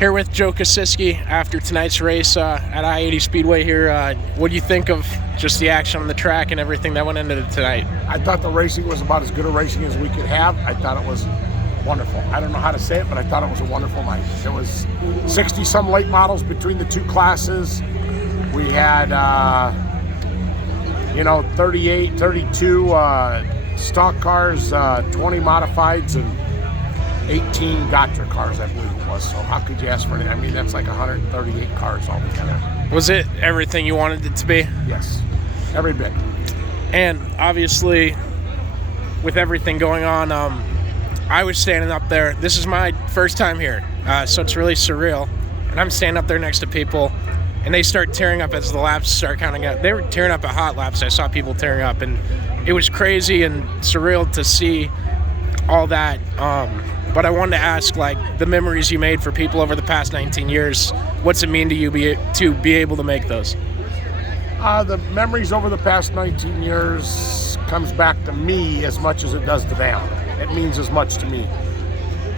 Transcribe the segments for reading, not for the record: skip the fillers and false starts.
Here with Joe Kosiski after tonight's race at I-80 Speedway here. What do you think of just the action on the track and everything that went into it tonight? I thought the racing was about as good a racing as we could have. I thought it was wonderful. I don't know how to say it, but I thought it was a wonderful night. There was 60-some late models between the two classes. We had, 38, 32 stock cars, 20 modifieds, and 18 Gotcha cars, I believe it was. So how could you ask for it? I mean, that's like 138 cars altogether. Was it everything you wanted it to be? Yes, every bit. And obviously, with everything going on, I was standing up there. This is my first time here, so it's really surreal. And I'm standing up there next to people, and they start tearing up as the laps start counting out. They were tearing up at hot laps. I saw people tearing up, and it was crazy and surreal to see all that. But I wanted to ask, like, the memories you made for people over the past 19 years, what's it mean to you to be able to make those? The memories over the past 19 years comes back to me as much as it does to them. It means as much to me.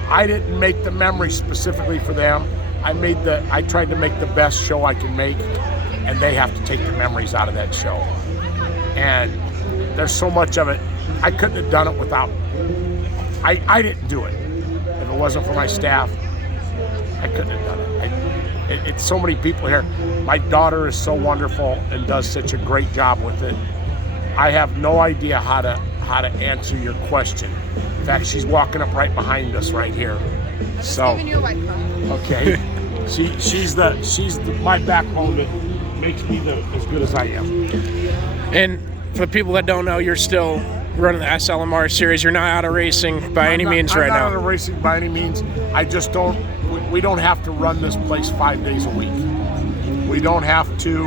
I didn't make the memories specifically for them. I tried to make the best show I can make, and they have to take the memories out of that show. And there's so much of it. I couldn't have done it without. I didn't do it. If it wasn't for my staff, I couldn't have done it. It's so many people here. My daughter is so wonderful and does such a great job with it. I have no idea how to answer your question. In fact, she's walking up right behind us right here. So, okay, she's my backbone that makes me as good as I am. And for the people that don't know, you're still running the SLMR series. You're not out of racing by any means right now. I'm not out of racing by any means. I just don't. We don't have to run this place 5 days a week. We don't have to.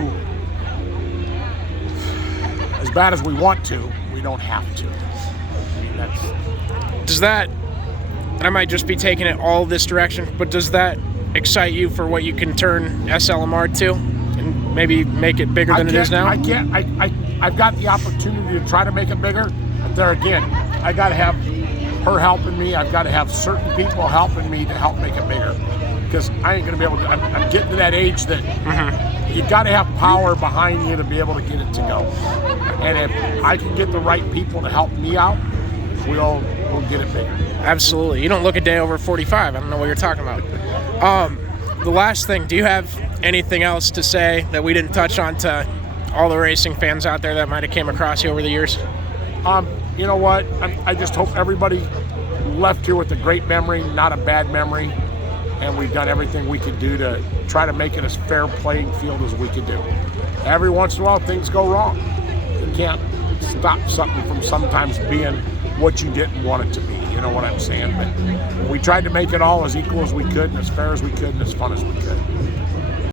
As bad as we want to, we don't have to. I mean, does that, and I might just be taking it all this direction, but does that excite you for what you can turn SLMR to and maybe make it bigger than it is now? I've got the opportunity to try to make it bigger, but there again, I got to have her helping me. I've got to have certain people helping me to help make it bigger, because I ain't going to be able to. I'm getting to that age that you got to have power behind you to be able to get it to go. And if I can get the right people to help me out, we'll get it bigger. Absolutely. You don't look a day over 45. I don't know what you're talking about. The last thing, do you have anything else to say that we didn't touch on to all the racing fans out there that might have came across you over the years? You know what? I just hope everybody left here with a great memory, not a bad memory. And we've done everything we could do to try to make it as fair playing field as we could do. Every once in a while, things go wrong. You can't stop something from sometimes being what you didn't want it to be. You know what I'm saying? But we tried to make it all as equal as we could, and as fair as we could, and as fun as we could.